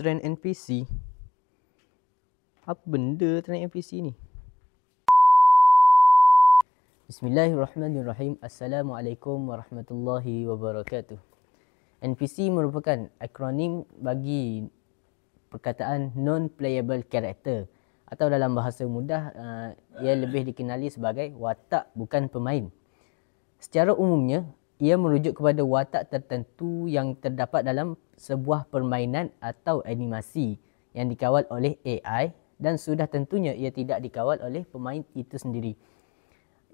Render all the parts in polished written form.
Trend NPC. Apa benda trend NPC ni? Bismillahirrahmanirrahim. Assalamualaikum warahmatullahi wabarakatuh. NPC merupakan akronim bagi perkataan non-playable character, atau dalam bahasa mudah ia lebih dikenali sebagai watak bukan pemain. Secara umumnya, ia merujuk kepada watak tertentu yang terdapat dalam sebuah permainan atau animasi yang dikawal oleh AI, dan sudah tentunya ia tidak dikawal oleh pemain itu sendiri.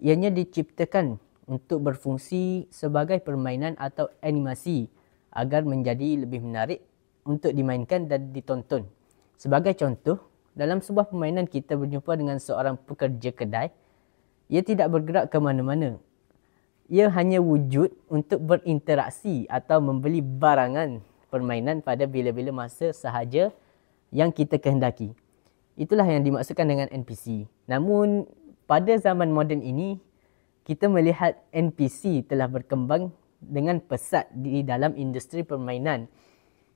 Ianya diciptakan untuk berfungsi sebagai permainan atau animasi agar menjadi lebih menarik untuk dimainkan dan ditonton. Sebagai contoh, dalam sebuah permainan kita berjumpa dengan seorang pekerja kedai. Ia tidak bergerak ke mana-mana. Ia hanya wujud untuk berinteraksi atau membeli barangan permainan pada bila-bila masa sahaja yang kita kehendaki. Itulah yang dimaksudkan dengan NPC. Namun, pada zaman moden ini, kita melihat NPC telah berkembang dengan pesat di dalam industri permainan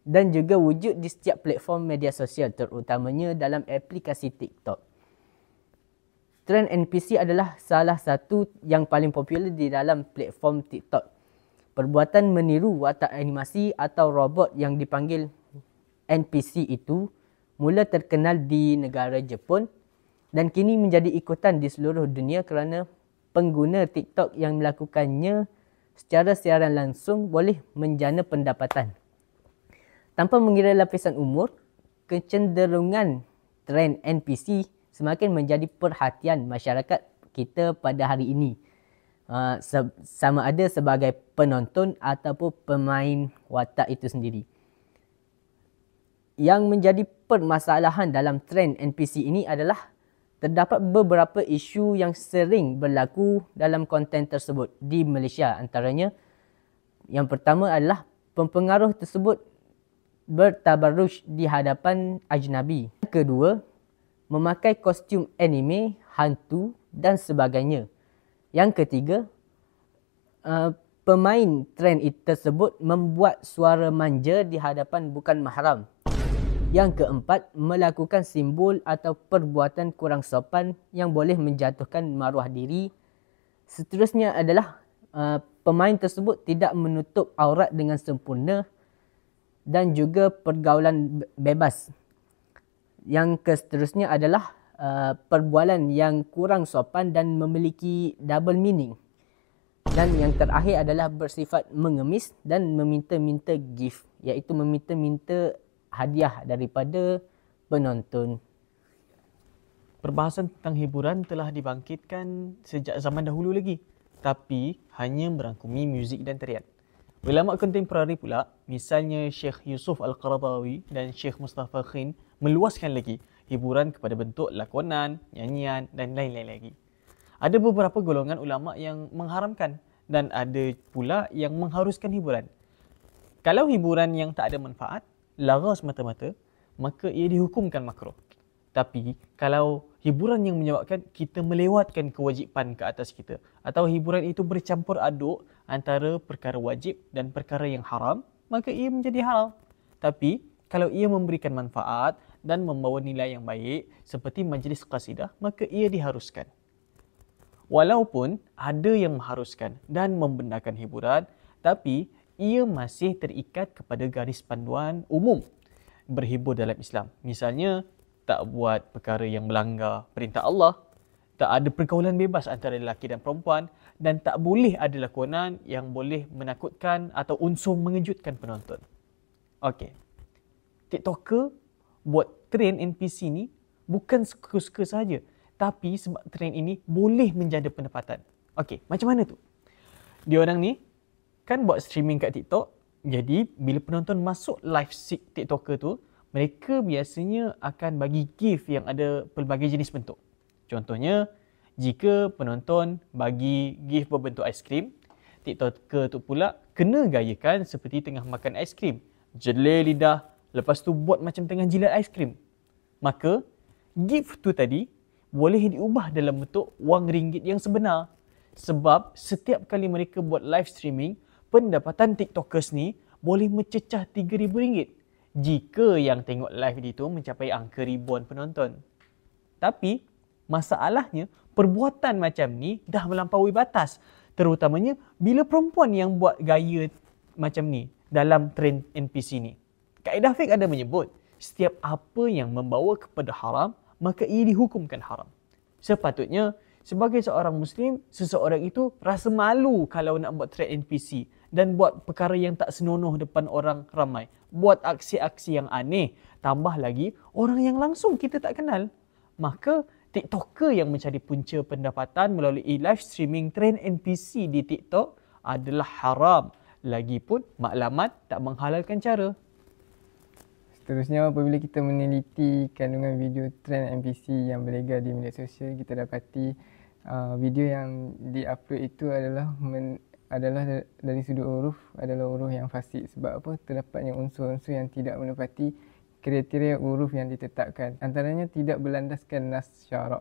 dan juga wujud di setiap platform media sosial, terutamanya dalam aplikasi TikTok. Trend NPC adalah salah satu yang paling popular di dalam platform TikTok. Perbuatan meniru watak animasi atau robot yang dipanggil NPC itu mula terkenal di negara Jepun dan kini menjadi ikutan di seluruh dunia kerana pengguna TikTok yang melakukannya secara siaran langsung boleh menjana pendapatan. Tanpa mengira lapisan umur, kecenderungan trend NPC semakin menjadi perhatian masyarakat kita pada hari ini. Sama ada sebagai penonton ataupun pemain watak itu sendiri. Yang menjadi permasalahan dalam trend NPC ini adalah terdapat beberapa isu yang sering berlaku dalam konten tersebut di Malaysia. Antaranya, yang pertama adalah pempengaruh tersebut bertabarruj di hadapan ajnabi. Yang kedua, memakai kostum anime, hantu dan sebagainya. Yang ketiga, pemain trend tersebut membuat suara manja di hadapan bukan mahram. Yang keempat, melakukan simbol atau perbuatan kurang sopan yang boleh menjatuhkan maruah diri. Seterusnya adalah pemain tersebut tidak menutup aurat dengan sempurna dan juga pergaulan bebas. Yang seterusnya adalah perbualan yang kurang sopan dan memiliki double meaning. Dan yang terakhir adalah bersifat mengemis dan meminta-minta gift, iaitu meminta-minta hadiah daripada penonton. Perbahasan tentang hiburan telah dibangkitkan sejak zaman dahulu lagi, tapi hanya merangkumi muzik dan tarian. Ulama kontemporari pula, misalnya Syekh Yusuf Al-Qaradawi dan Syekh Mustafa Khin, meluaskan lagi hiburan kepada bentuk lakonan, nyanyian dan lain-lain lagi. Ada beberapa golongan ulama yang mengharamkan dan ada pula yang mengharuskan hiburan. Kalau hiburan yang tak ada manfaat, lara semata-mata, maka ia dihukumkan makruh. Tapi kalau hiburan yang menyebabkan kita melewatkan kewajipan ke atas kita, atau hiburan itu bercampur aduk antara perkara wajib dan perkara yang haram, maka ia menjadi halal. Tapi kalau ia memberikan manfaat dan membawa nilai yang baik seperti majlis qasidah, maka ia diharuskan. Walaupun ada yang mengharuskan dan membenarkan hiburan, tapi ia masih terikat kepada garis panduan umum berhibur dalam Islam. Misalnya, tak buat perkara yang melanggar perintah Allah, tak ada pergaulan bebas antara lelaki dan perempuan, dan tak boleh ada lakonan yang boleh menakutkan atau unsur mengejutkan penonton. Okey. TikToker buat trend NPC ni bukan suka-suka saja, tapi sebab trend ini boleh menjana pendapatan. Okey, macam mana tu? Diorang ni kan buat streaming kat TikTok, jadi bila penonton masuk live TikToker tu, mereka biasanya akan bagi gift yang ada pelbagai jenis bentuk. Contohnya, jika penonton bagi gift berbentuk aiskrim, TikToker tu pula kena gayakan seperti tengah makan aiskrim, jelir lidah, lepas tu buat macam tengah jilat aiskrim. Maka, gift tu tadi boleh diubah dalam bentuk wang ringgit yang sebenar. Sebab setiap kali mereka buat live streaming, pendapatan TikTokers ni boleh mencecah RM3,000. jika yang tengok live itu mencapai angka ribuan penonton. Tapi masalahnya perbuatan macam ni dah melampaui batas, terutamanya bila perempuan yang buat gaya macam ni dalam trend NPC ni. Kaedah fiqh ada menyebut setiap apa yang membawa kepada haram maka ia dihukumkan haram. Sepatutnya sebagai seorang Muslim, seseorang itu rasa malu kalau nak buat trend NPC dan buat perkara yang tak senonoh depan orang ramai. Buat aksi-aksi yang aneh. Tambah lagi, orang yang langsung kita tak kenal. Maka, TikToker yang mencari punca pendapatan melalui live streaming trend NPC di TikTok adalah haram. Lagipun, maklumat tak menghalalkan cara. Seterusnya, apabila kita meneliti kandungan video trend NPC yang beredar di media sosial, kita dapati video yang diupload itu adalah dari sudut huruf adalah huruf yang fasik. Sebab apa? Terdapatnya unsur-unsur yang tidak menepati kriteria huruf yang ditetapkan. Antaranya tidak berlandaskan nas syarak.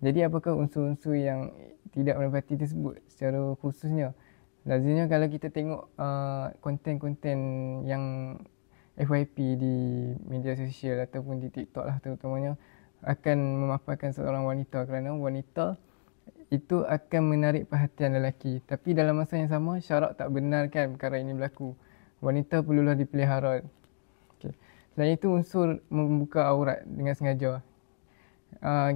Jadi apakah unsur-unsur yang tidak menepati tersebut secara khususnya? Lazimnya kalau kita tengok konten-konten yang FYP di media sosial ataupun di TikTok lah terutamanya akan memaparkan seorang wanita, kerana wanita itu akan menarik perhatian lelaki. Tapi dalam masa yang sama, syarak tak benarkan perkara ini berlaku. Wanita perlulah dipelihara. Okay. Selain itu, unsur membuka aurat dengan sengaja.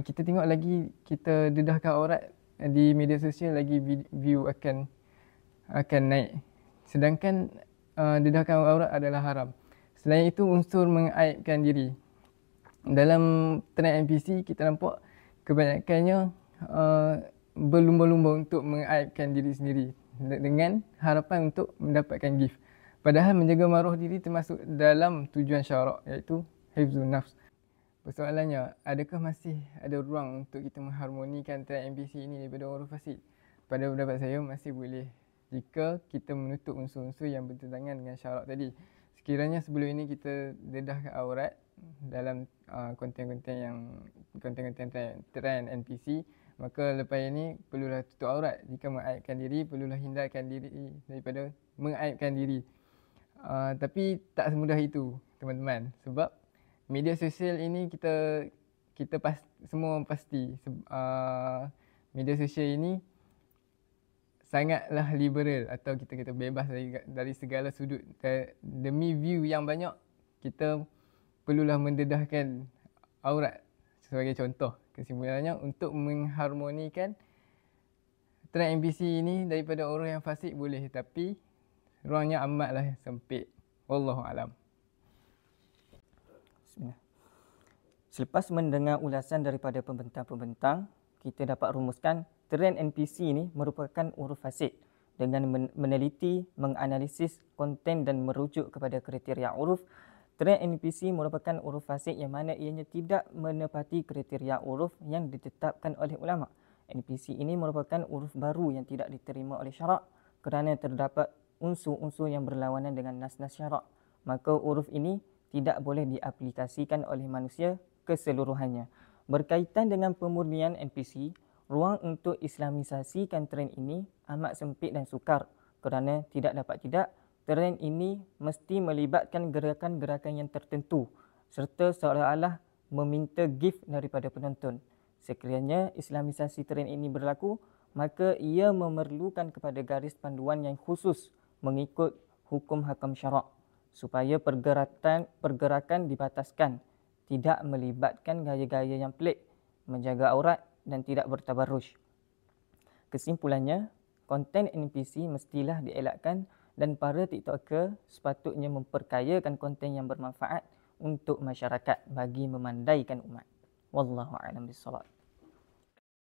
Kita tengok lagi, kita dedahkan aurat di media sosial, lagi view akan naik. Sedangkan dedahkan aurat adalah haram. Selain itu, unsur mengaibkan diri. Dalam trend NPC, kita nampak kebanyakannya berlumba-lumba untuk mengaibkan diri sendiri dengan harapan untuk mendapatkan gift. Padahal menjaga maruah diri termasuk dalam tujuan syarak, iaitu hifzun nafs. Persoalannya, adakah masih ada ruang untuk kita mengharmonikan trend NPC ini daripada huruf fasid? Pada pendapat saya, masih boleh jika kita menutup unsur-unsur yang bertentangan dengan syarak tadi. Sekiranya sebelum ini kita dedahkan aurat dalam konten-konten trend NPC, maka lepas ini perlulah tutup aurat. Jika mengaibkan diri, perlulah hindarkan diri daripada mengaibkan diri. Tapi tak semudah itu, teman-teman. Sebab media sosial ini semua pasti media sosial ini sangatlah liberal atau kita kata bebas dari segala sudut. Demi view yang banyak, kita perlulah mendedahkan aurat sebagai contoh. Kesimpulannya, untuk mengharmonikan trend NPC ini daripada orang yang fasik boleh, tapi ruangnya amatlah sempit. Wallahualam. Selepas mendengar ulasan daripada pembentang-pembentang, kita dapat rumuskan trend NPC ini merupakan huruf fasid. Dengan meneliti, menganalisis konten dan merujuk kepada kriteria huruf, trend NPC merupakan huruf fasid yang mana ianya tidak menepati kriteria huruf yang ditetapkan oleh ulama. NPC ini merupakan huruf baru yang tidak diterima oleh syarak kerana terdapat unsur-unsur yang berlawanan dengan nas-nas syarak. Maka huruf ini tidak boleh diaplikasikan oleh manusia keseluruhannya. Berkaitan dengan pemurnian NPC, ruang untuk islamisasikan trend ini amat sempit dan sukar kerana tidak dapat tidak, trend ini mesti melibatkan gerakan-gerakan yang tertentu serta seolah-olah meminta gift daripada penonton. Sekiranya islamisasi trend ini berlaku, maka ia memerlukan kepada garis panduan yang khusus mengikut hukum hakam syarak supaya pergerakan dibataskan, tidak melibatkan gaya-gaya yang pelik, menjaga aurat dan tidak bertabarruj. Kesimpulannya, konten NPC mestilah dielakkan dan para TikToker sepatutnya memperkayakan konten yang bermanfaat untuk masyarakat bagi memandaikan umat. Wallahu a'lam bissawab.